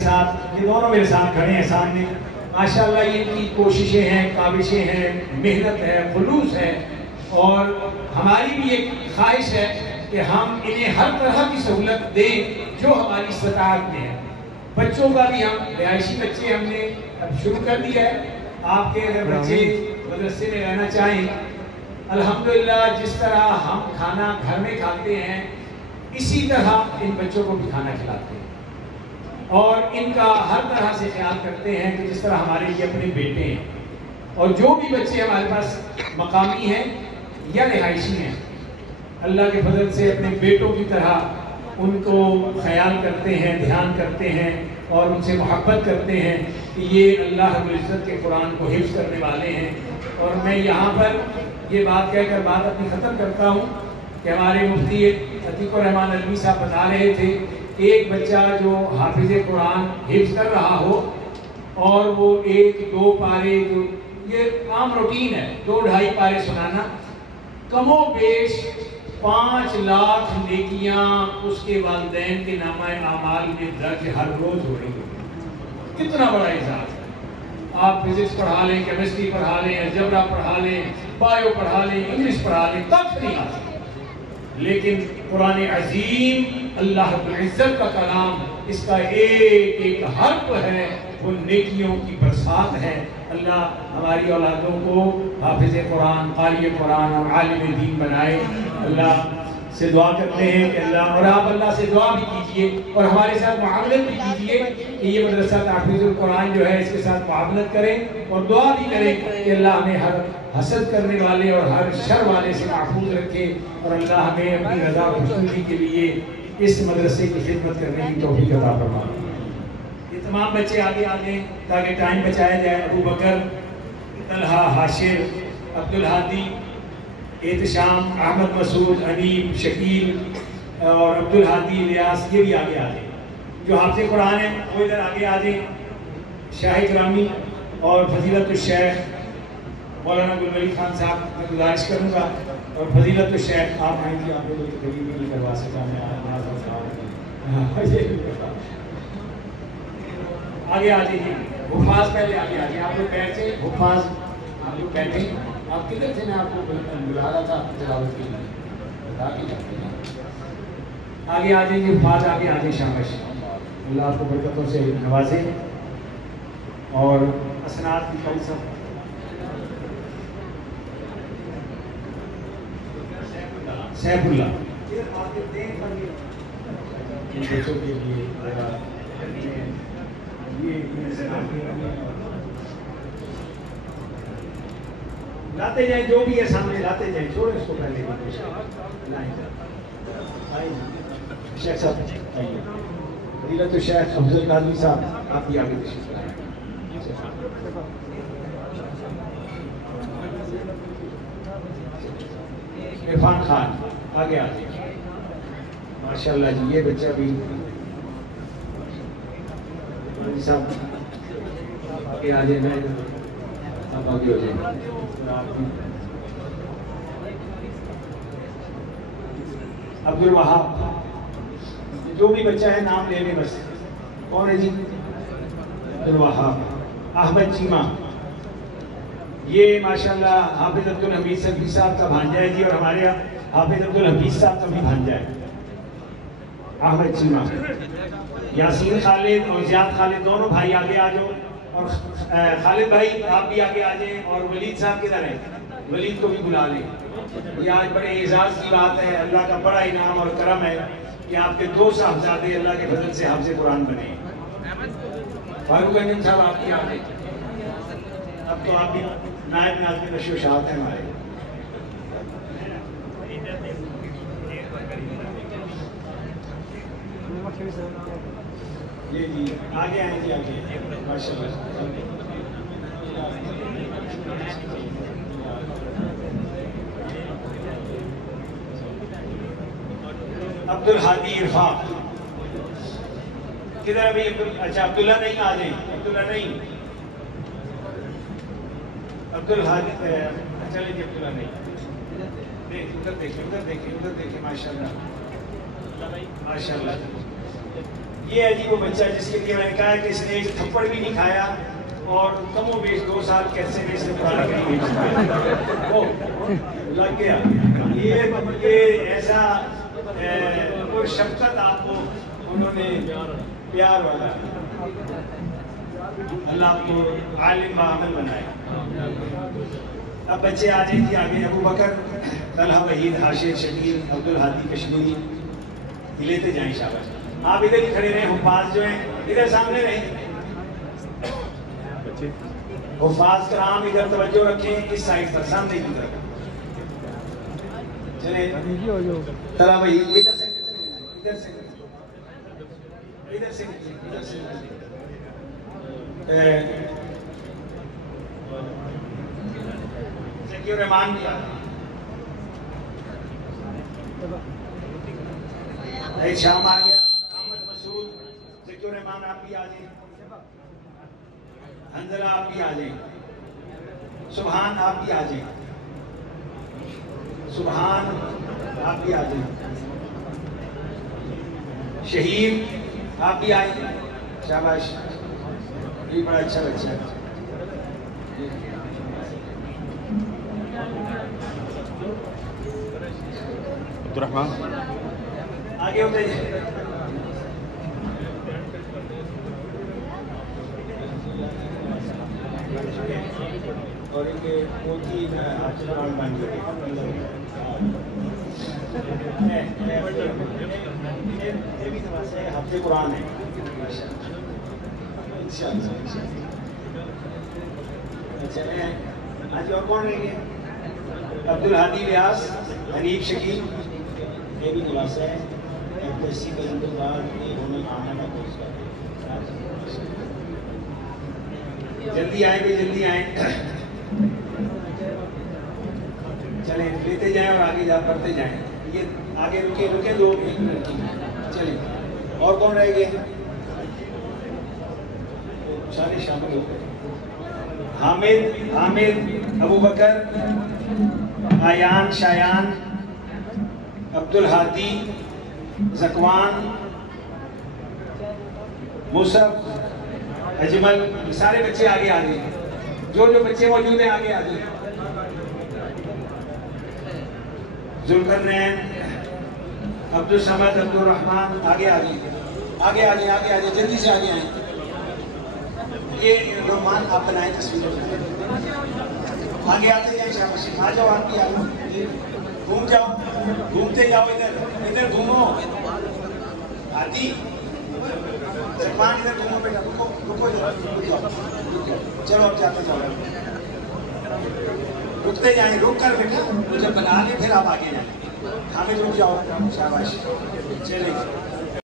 साथ ये दोनों मेरे साथ खड़े हैं सामने। माशाल्लाह ये इनकी कोशिशें हैं, काविशें हैं, मेहनत है, खुलूस है और हमारी भी एक ख्वाहिश है कि हम इन्हें हर तरह की सहूलत दें जो हमारी इस्ताअत में है। बच्चों का भी हम रिहायशी बच्चे हमने अब शुरू कर दिया है। आपके अगर बच्चे मदरसे में रहना चाहें, अल्हम्दुलिल्लाह जिस तरह हम खाना घर में खाते हैं इसी तरह इन बच्चों को भी खाना खिलाते हैं और इनका हर तरह से ख्याल करते हैं कि जिस तरह हमारे ये अपने बेटे हैं। और जो भी बच्चे हमारे पास मकामी हैं या रिहायशी हैं, अल्लाह के फजल से अपने बेटों की तरह उनको ख्याल करते हैं, ध्यान करते हैं और उनसे मोहब्बत करते हैं कि ये अल्लाह रब्बुल इज़्ज़त के कुरान को हिफ्ज़ करने वाले हैं। और मैं यहाँ पर ये बात कहकर बात अपनी ख़त्म करता हूँ कि हमारे मुफ्ती अतीकुर रहमान अलवी साहब बता रहे थे एक बच्चा जो हाफिज़ कुरान हिफ्ज़ कर रहा हो और वो 1-2 पारे, जो ये आम रूटीन है, 2-2.5 पारे सुनाना, कमो बेश 5 लाख नेकियां उसके वालिदैन के नामा आमाल में दर्ज हर रोज हो रही है। कितना बड़ा एहसास है। आप फिजिक्स पढ़ा लें, केमिस्ट्री पढ़ा लें, अलजबरा पढ़ा लें, बायो पढ़ा लें, इंग्लिश पढ़ा लें, तब नहीं आ सकता। लेकिन कुरान अजीम अल्लाह रब्बुल इज़्ज़त का कलाम, इसका एक एक हर्फ है वो नेकियों की बरसात है। अल्लाह हमारी औलादों को हाफिज़ कुरान, क़ारी कुरान और आलिम दीन बनाए। अल्लाह से दुआ करते हैं कि अल्लाह, और आप अल्लाह से दुआ भी कीजिए और हमारे साथ मुआमलत भी कीजिए कि ये मदरसा ताफ़ीज़ुल कुरान जो है इसके साथ मुआमलत करें और दुआ भी करें कि अल्लाह हमें हर हसद करने वाले और हर शर वाले से महफूज रखे और अल्लाह हमें अपनी रज़ा और खुशनुदी के लिए इस मदरसे की खिदमत करने की तौफीक अता फरमाए। ये तमाम बच्चे आगे आ जाएं ताकि टाइम बचाया जाए। अबू बकर, तलहा, हाशिर, अब्दुल हादी, एहतशाम, अहमद मसूद, अनीब, शकील और अब्दुल हादी, इलियास, ये भी आगे आ जाए। जो हाफ़िज़ कुरान है वो इधर आगे आ जाए। शाह करामी और फजीलतुल शेख मौलाना गुलवली खान साहब मैं गुजारिश करूँगा और फजीलतुल शेख आप आएंगे, आप लोगों की कभी नहीं करवा सका मैं आगे आ जाइए। हुफ़ाज़ पहले आगे आ जाइए, आप लोग बैठे। हुफ़ाज़ आप लोग बैठे। आप किधर थे? मैं आपको बुला रहा था तिलावत के लिए, बता के जाते हैं। आगे आ जाइए हुफ़ाज़, आगे आ जाइए। शाबाश, अल्लाह आपको बरकतों से नवाजे और असनात की कल सब। सैफुल्ला इन बच्चों के लिए लाते जाए, जो भी है सामने लाते जाए, छोड़ो इसको पहले शेख साहब, फजीलतुल शेख अफजल कादरी साहब आप भी आगे तशरीफ लाएं। इरफान खान आगे आ जाइए। माशाल्लाह जी, ये बच्चा भी साहब आगे आ जाए। आप आगे हो जाए। अब्दुल वहाब, जो भी बच्चा है नाम ले लें बस। कौन है जी? अब्दुल वहाब। अहमद चीमा, ये माशाल्लाह हाफिज अब्दुल हमीद सफ़ी साहब का भांजा है जी और हमारे हाफिज अब्दुल हमीद साहब का भी भांजा है। अहमद चीमा, यासीन खालिद और ज़ियाद खालिद दोनों भाई आगे आ जाओ और खालिद भाई आप भी आगे आ जाएं। और वलीद साहब किधर हैं? वलीद को भी बुला लें। ये आज बड़े एजाज़ की बात है, अल्लाह का बड़ा इनाम और करम है कि आपके 2 साहबजादे अल्लाह के फजल से हाफ़िज़ कुरान बने। फारूक अहमद साहब आप भी आ गए। अब तो आप भी नायब नाज़िम नशोशात हैं हमारे। ये जी आगे आए जी, आगे माशाल्लाह। अब्दुल हादी इरफान किधर? अभी अच्छा अब्दुल्ला नहीं आ जाए। अब्दुल्ला नहीं, अब्दुल हादी चले जी। अब्दुल्ला नहीं, उधर देखिए, उधर देखिए, उधर देखिए। माशाल्लाह माशाल्लाह। ये है जी वो बच्चा जिसके लिए मैंने कहा कि इसने एक थप्पड़ भी नहीं खाया और कमोबेश 2 साल कैसे में इसने कुरान करीम वो लग गया। ये ऐसा कोई शफकत आपको उन्होंने प्यार वाला अल्लाह को आलिम बामल बनाए। अब बच्चे आ जाएंगे आगे अबू बकर, तलहा, वहीद, हाशिर, शकील, अब्दुल हादी कश्मीरी, लेते जाएं शाबाश। आप इधर ही खड़े रहे, हुफ़ाज़ जो हैं इधर सामने रहे, हुफ़ाज़ कराम इधर तवज्जो रखें, इस साइड पर सामने की तरफ चले। तलहा भाई इधर से इधर से इधर से इधर से ज़की रहमान भी शाम आ गया, अहमद मसूद, ज़की रहमान आप भी आ जाए, हंजला आप भी आ जाए, सुबहान आप भी आ जाए, सुबहान आप भी आ जाए, शहीद आप भी आए, शाबाश, ये बड़ा अच्छा बच्चा है। अब्दुर्रहमान आगे होते और इनके पोती हफ्ते कुरान है। अच्छा आज और कौन रहेंगे? अब्दुल हादी व्यास, हनीफ शकील, ये भी खुलासा है। एफएससी करने के बाद ये होने आने का कोर्स कर, जल्दी आए भी जल्दी आए, चले लेते जाएं और आगे जा पढ़ते जाएं। ये आगे रुके रुके दो चले। और कौन रह गए? सारे शामिल हो गए। हामिद, हामिद, अबू बकर, आयान, शायान, अब्दुल हादी, ज़कवान, मुसब, अजमल, सारे बच्चे आगे आ गए। जो जो बच्चे मौजूद हैं आगे आ जाए। जुल्करनैन, अब्दुल समद, अब्दुल रहमान आगे आ जाए, आगे आ जाए, आगे आ जाए, जल्दी से आगे आए। ये रहमान आप बनाए तस्वीरें, आगे आते जाए, शाबाश, आ जाओ, आप भी आ जाओ, घूम जाओ, घूमते जाओ, इधर इधर घूमो, हादी ज़कवान इधर घूमो बेटा, रुको रुको इधर, चलो अब जाते जाओ, रुकते जाए, रुक कर बेटा, जब बना ले फिर आप आगे जाए। हमें रुक जाओ, शाबाश, चलेंगे।